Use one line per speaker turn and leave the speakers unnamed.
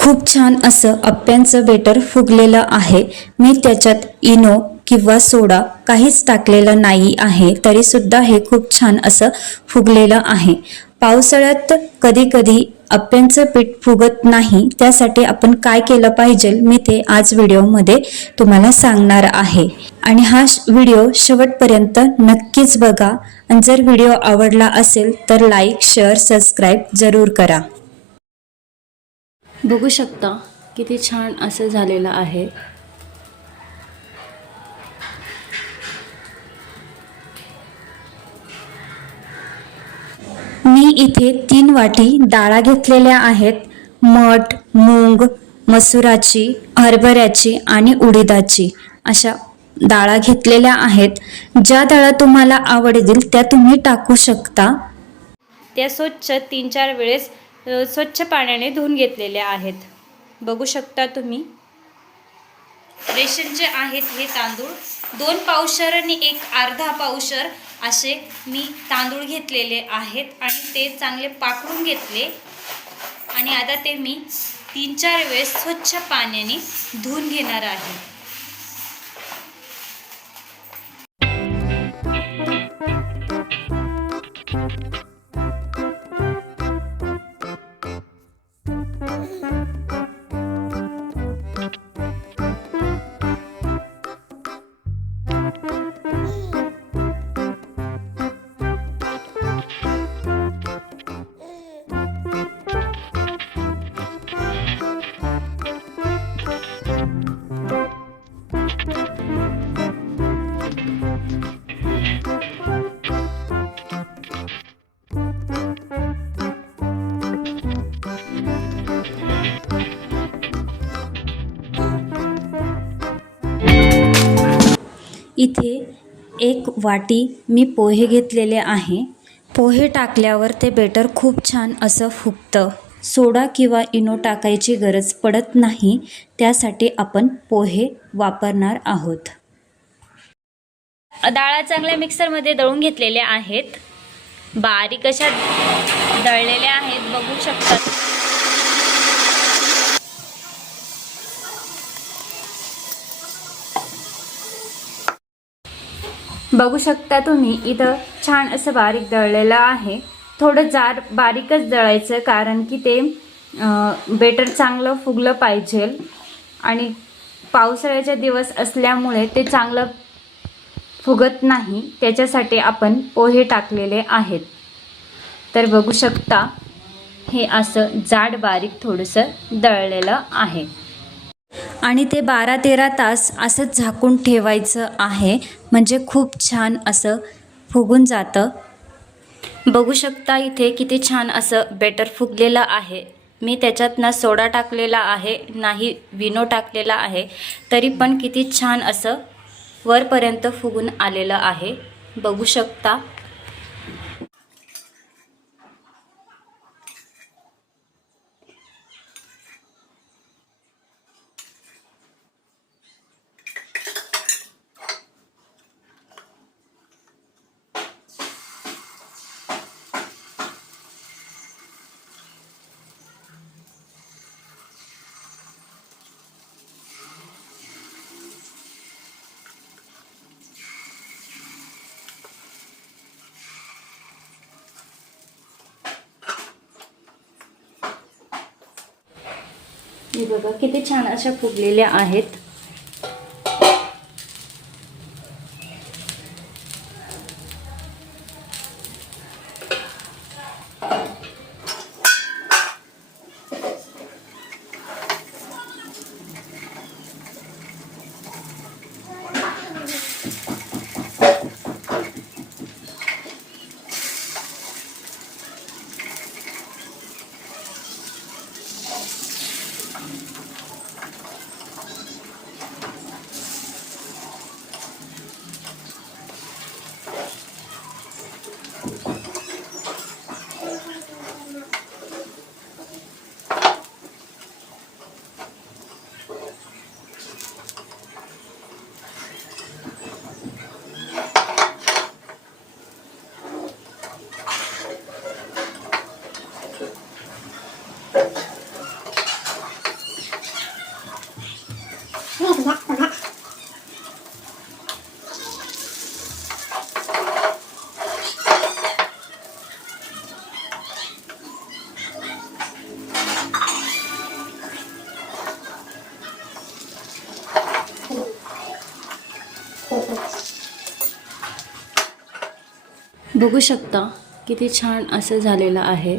खूप छान असं अप्प्यांचं बेटर फुगलेलं आहे. मी त्याच्यात इनो किंवा सोडा काहीच टाकलेलं नाही आहे तरीसुद्धा हे खूप छान असं फुगलेलं आहे. पावसाळ्यात कधी कधी अप्प्यांचं पीठ फुगत नाही त्यासाठी आपण काय केलं पाहिजे मी ते आज व्हिडिओमध्ये तुम्हाला सांगणार आहे. आणि हा श- व्हिडिओ शेवटपर्यंत नक्कीच बघा. आणि जर व्हिडिओ आवडला असेल तर लाईक शेअर सबस्क्राईब जरूर करा. बघू शकता किती छान असं झालेलं आहे. मी इथे तीन वाटी डाळा घेतलेल्या आहेत. मठ मूग मसुराची हरभऱ्याची आणि उडीदाची अशा डाळा घेतलेल्या आहेत. ज्या डाळा तुम्हाला आवडतील त्या तुम्ही टाकू शकता.
त्या स्वच्छ तीन चार वेळेस स्वच्छ पाण्याने धुवून घेतलेल्या आहेत. बघू शकता तुम्ही. रेशनचे आहेत हे तांदूळ. दोन पावशर आणि एक अर्धा पावशर असे मी तांदूळ घेतलेले आहेत आणि ते चांगले पाकळून घेतले. आणि आता ते मी तीन चार वेळेस स्वच्छ पाण्याने धुवून घेणार आहे.
इथे एक वाटी मी पोहे घेतलेले आहे. पोहे टाकल्यावर ते बेटर खूप छान असं फुगतं. सोडा किंवा इनो टाकायची गरज पडत नाही त्यासाठी आपण पोहे वापरणार आहोत.
डाळा चांगल्या मिक्सरमध्ये दळून घेतलेल्या आहेत. बारीक अशा दळलेल्या आहेत बघू शकतात बघू शकता तुम्ही इथं छान असं बारीक दळलेलं आहे. थोडं जार बारीकच दळायचं कारण की ते बेटर चांगलं फुगलं पाहिजे. आणि पावसाळ्याचे दिवस असल्यामुळे ते चांगलं फुगत नाही. त्याच्यासाठी आपण पोहे टाकलेले आहेत. तर बघू शकता हे असं जाड बारीक थोडंसं दळलेलं आहे.
आणि ते बारा तेरा तास असंच झाकून ठेवायचं आहे. म्हणजे खूप छान असं फुगून जातं.
बघू शकता इथे किती छान असं बेटर फुगलेलं आहे. मी त्याच्यात ना सोडा टाकलेला आहे नाही विनो टाकलेला आहे. तरी पण किती छान असं वरपर्यंत फुगून आलेलं आहे. बघू शकता. हे बघा किती छान अशा फुगलेल्या आहेत. Thank you.
बघू शकता किती छान असं झालेलं आहे.